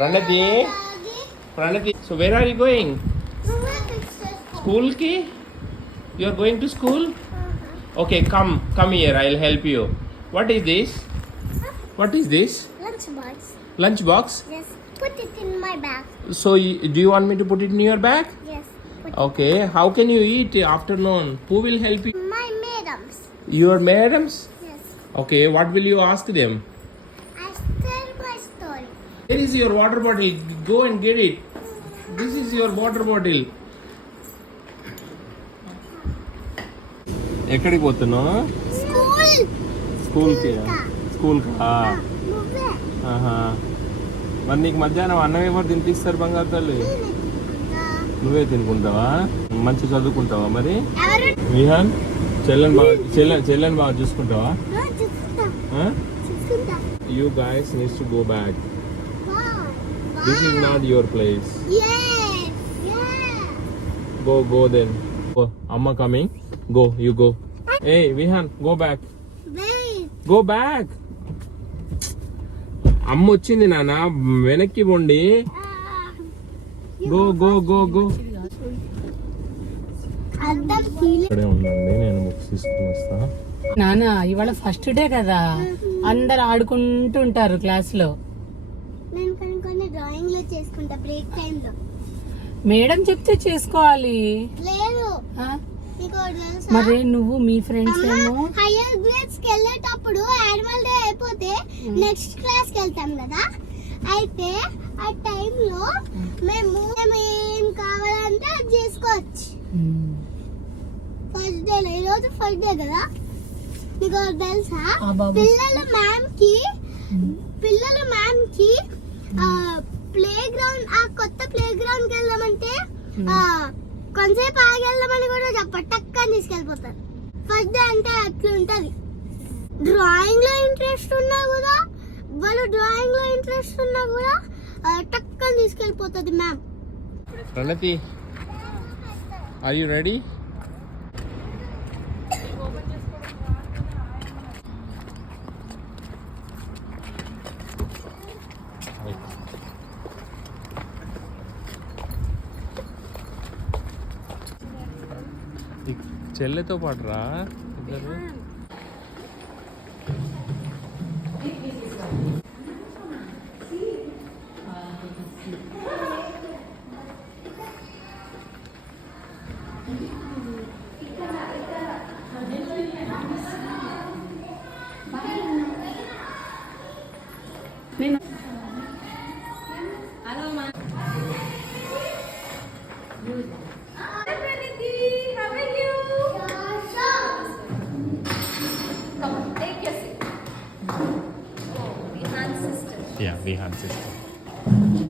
Pranati, Pranati. So where are you going? School ki? You are going to school? Okay, come here. I'll help you. What is this? What is this? Lunchbox. Lunch box? Yes. Put it in my bag. So do you want me to put it in your bag? Yes. Put Okay. How can you eat afternoon? Who will help you? my madams. Your madams? Yes. Okay. What will you ask them? I tell my story. Where is your water bottle? Go and get it. This is your water bottle. ఎక్కడికి పోతున్నావు? School. స్కూల్కి స్కూల్కా? నువ్వే. ఆహా. మరి నీకు మధ్యాహ్నం అన్నం ఎవరు తినిపిస్తారు బంగారు తల్లి? నువ్వే తినుకుంటావా? మంచి చదువుకుంటావా మరి? ఎవరు? విహాన్ చెల్లెని బాగా చూసుకుంటావా? చూసుకుంటా. You guys needs to go back. Wow. This is not your place. Yes. Yeah. Go then. Oh, Amma coming. Go, you go. Hey, Vihan, go back. Wait. Go back. అమ్మ వచ్చింది నాన్న, వెనక్కి పోండి. Go go go go. అద్దం feel. ఇక్కడే ఉండండి, నేను books తీసుకుని వస్తా. నాన్న ఇవాళ ఫస్ట్ డే కదా, అందరు ఆడుకుంటూ ఉంటారు క్లాస్ లో. నేను కొన్ని డ్రాయింగ్ లో చేసుకుంటా బ్రేక్ టైం లో. మేడం చెప్తే చేసుకోవాలి. లేదు. ఆ? ఇంకోటి తెలుసా? మరి నువ్వు మీ ఫ్రెండ్స్ ఏమో హైయర్ గ్రేడ్స్ కి వెళ్ళేటప్పుడు యాన్యువల్ డే అయిపోతే నెక్స్ట్ క్లాస్ కి వెళ్తాం కదా, అయితే ఆ టైంలో మేము ఏం కావాలంటే అది చేసుకోవచ్చు. ఫస్ట్ డే ఈరోజు ఫస్ట్ డే కదా, మీకు ఒకటి తెలుసా? పిల్లల మ్యామ్ కి ప్లే గ్రౌండ్, ఆ కొత్త ప్లే గ్రౌండ్ కి వెళ్దామంటే కొంతసేపు ఆగి వెళ్దామని కూడా చెప్ప టక్కని తీసుకెళ్ళిపోతారు. ఫస్ట్ డే అంటే అట్లా ఉంటది. డ్రాయింగ్ లో ఇంట్రెస్ట్ ఉన్నా కూడా టక్కని తీసుకెళ్ళిపోతుంది ma'am. Pranathi, are you ready? చెల్లెతో పాటు రా ఇద్దరు. Yeah, Vihan sister.